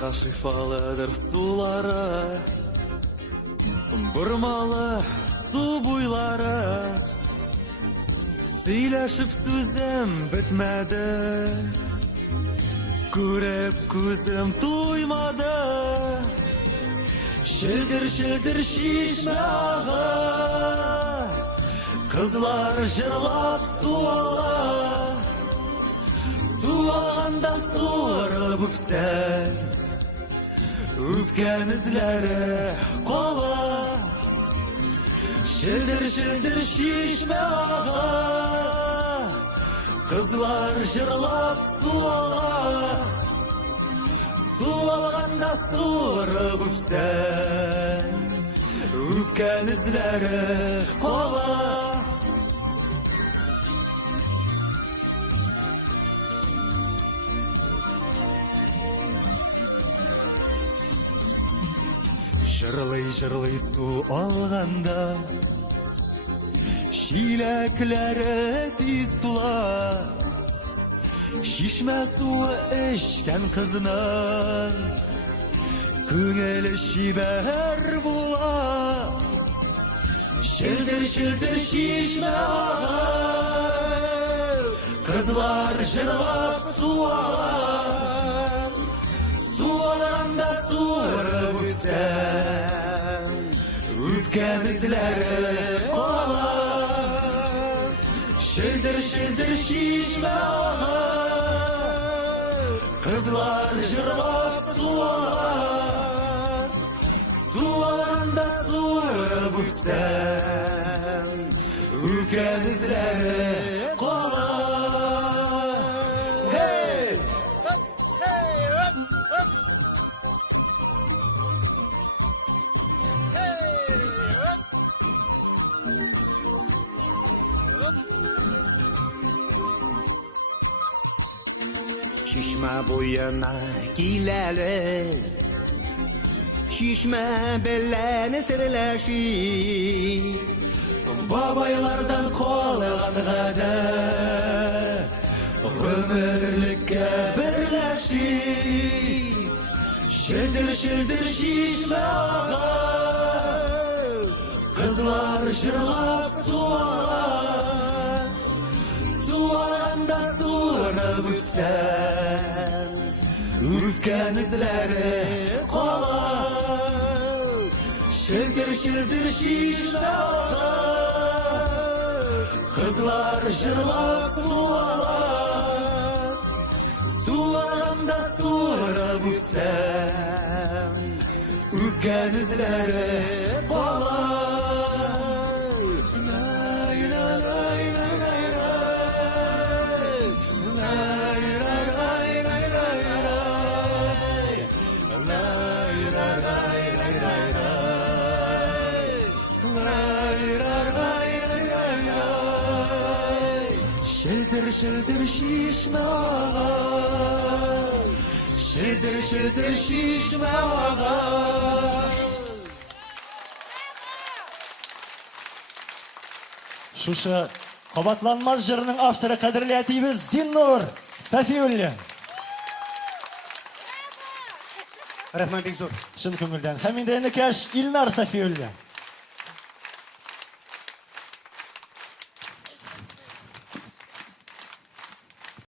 Жанға шифалыдыр сулары, бұрмалы су буйлары. Сөйләшіп сөзім бітмәді, көріп көзім туймады. Шілдір-шілдір шишме аға, қызлар жырлап су ала. Су алғанда суырып өпсән, өпкен ізлері қола. Шілдір-шілдір шишме аға, қызлар жырлап су ала. Су алғанда суырып өпсән, өпкен ізлері қола. Жырлай-жырлай су алғанда, шиләкләре тиз тула. Шишмә суы ішкен қызынан, көңілі шибәр була. Шілдір-шілдір шишмә аға, қызлар жырлап су ала. Су алғанда суырып өпсән, өпкен ізлері қола. Шілдір-шілдір шишмә аға, қызлар жырлап су ала. Су алғанда суырып өпсән, өпкен ізлері қола. Şişme boyuna gileli, şişme belleni sirleşir. Babaylardan қолғанғада, өмірлікке бірләшir. Шілдір-шілдір шишме аға, қызлар жырлап су ала. Су алғанда суырып өпсән, өпкен ізлері қола. Шілдір-шілдір шишме аға, қызлар жырлап су ала. Су алғанда суырып өпсән, өпкен ізлері қола. Şildir-şildir şişme ağa, şildir-şildir şişme ağa. Шушы қабатланмас жырының авторы қадірлі әтейбіз Зиннур Сафиуллин. Рахман бек зор. Шын көңілден. Һәм инде энекәш Илнар Сафиуллин.